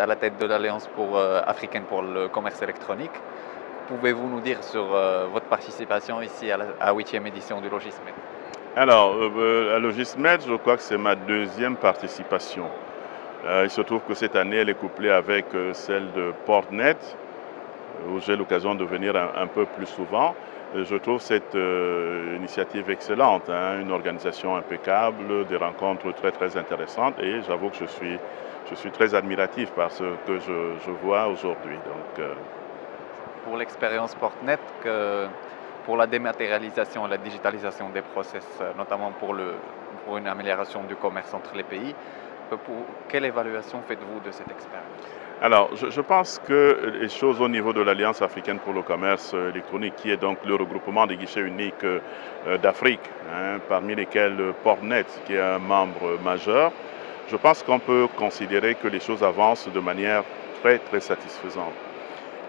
êtes à la tête de l'Alliance africaine pour le commerce électronique. Pouvez-vous nous dire sur votre participation ici à la 8e édition du Logismed? Alors, à Logismed, je crois que c'est ma deuxième participation. Il se trouve que cette année, elle est couplée avec celle de Portnet, où j'ai l'occasion de venir un peu plus souvent. Je trouve cette initiative excellente, hein, une organisation impeccable, des rencontres très très intéressantes et j'avoue que je suis très admiratif par ce que je vois aujourd'hui. Pour l'expérience Portnet, pour la dématérialisation et la digitalisation des process, notamment pour une amélioration du commerce entre les pays, quelle évaluation faites-vous de cette expérience? Alors, je pense que les choses au niveau de l'Alliance africaine pour le commerce électronique, qui est donc le regroupement des guichets uniques d'Afrique, hein, parmi lesquels Portnet, qui est un membre majeur, je pense qu'on peut considérer que les choses avancent de manière très, très satisfaisante.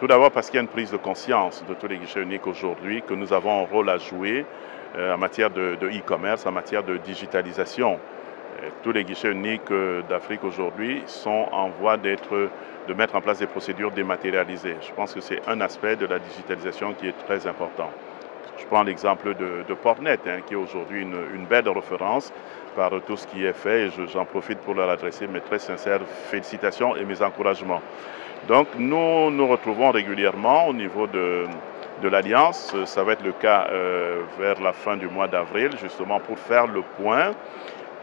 Tout d'abord parce qu'il y a une prise de conscience de tous les guichets uniques aujourd'hui, que nous avons un rôle à jouer en matière de e-commerce, en matière de digitalisation. Tous les guichets uniques d'Afrique aujourd'hui sont en voie de mettre en place des procédures dématérialisées. Je pense que c'est un aspect de la digitalisation qui est très important. Je prends l'exemple de Portnet, hein, qui est aujourd'hui une belle référence par tout ce qui est fait et j'en profite pour leur adresser mes très sincères félicitations et mes encouragements. Donc nous nous retrouvons régulièrement au niveau de l'Alliance. Ça va être le cas vers la fin du mois d'avril, justement pour faire le point,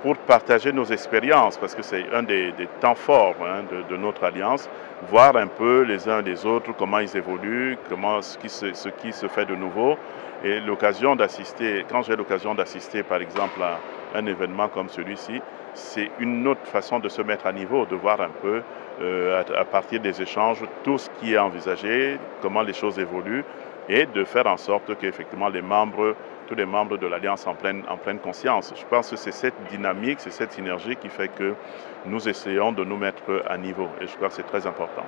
pour partager nos expériences, parce que c'est un des temps forts, hein, de notre alliance, voir un peu les uns les autres, comment ils évoluent, ce qui se fait de nouveau. Et l'occasion d'assister, quand j'ai l'occasion d'assister par exemple à un événement comme celui-ci, c'est une autre façon de se mettre à niveau, de voir un peu à partir des échanges tout ce qui est envisagé, comment les choses évoluent, et de faire en sorte qu'effectivement tous les membres de l'Alliance en prennent conscience. Je pense que c'est cette dynamique, c'est cette synergie qui fait que nous essayons de nous mettre à niveau. Et je crois que c'est très important.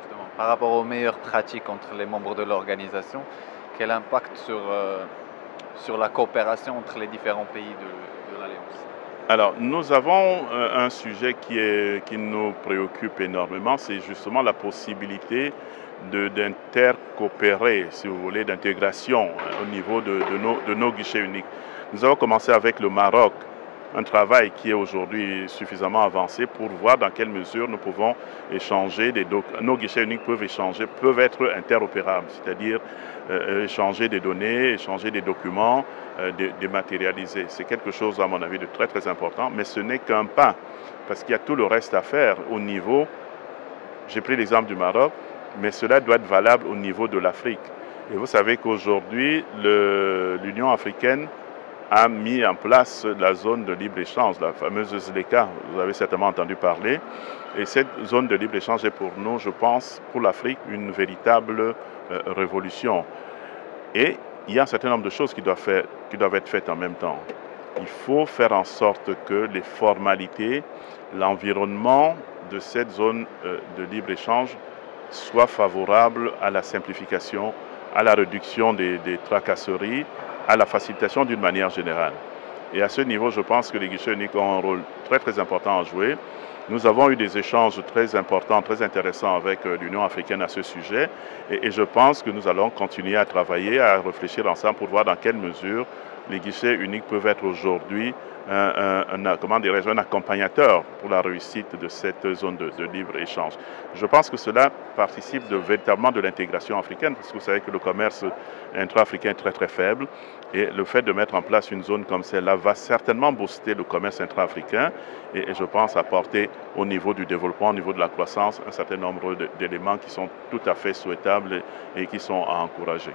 Justement, par rapport aux meilleures pratiques entre les membres de l'organisation, quel impact sur la coopération entre les différents pays de l'Alliance? Alors, nous avons un sujet qui nous préoccupe énormément, c'est justement la possibilité d'intercoopérer, si vous voulez, d'intégration au niveau de nos guichets uniques. Nous avons commencé avec le Maroc, un travail qui est aujourd'hui suffisamment avancé pour voir dans quelle mesure nous pouvons échanger, nos guichets uniques peuvent être interopérables, c'est-à-dire échanger des données, échanger des documents, dématérialisés. C'est quelque chose, à mon avis, de très très important, mais ce n'est qu'un pas, parce qu'il y a tout le reste à faire au niveau, j'ai pris l'exemple du Maroc, mais cela doit être valable au niveau de l'Afrique. Et vous savez qu'aujourd'hui, l'Union africaine a mis en place la zone de libre-échange, la fameuse ZLECA, vous avez certainement entendu parler. Et cette zone de libre-échange est pour nous, je pense, pour l'Afrique, une véritable révolution. Et il y a un certain nombre de choses qui doivent être faites en même temps. Il faut faire en sorte que les formalités, l'environnement de cette zone de libre-échange soit favorable à la simplification, à la réduction des tracasseries, à la facilitation d'une manière générale. Et à ce niveau, je pense que les guichets uniques ont un rôle très très important à jouer. Nous avons eu des échanges très importants, très intéressants avec l'Union africaine à ce sujet et je pense que nous allons continuer à travailler, à réfléchir ensemble pour voir dans quelle mesure les guichets uniques peuvent être aujourd'hui un accompagnateur pour la réussite de cette zone de libre-échange. Je pense que cela participe véritablement de l'intégration africaine, parce que vous savez que le commerce intra-africain est très très faible, et le fait de mettre en place une zone comme celle-là va certainement booster le commerce intra-africain, et je pense apporter au niveau du développement, au niveau de la croissance, un certain nombre d'éléments qui sont tout à fait souhaitables et qui sont à encourager.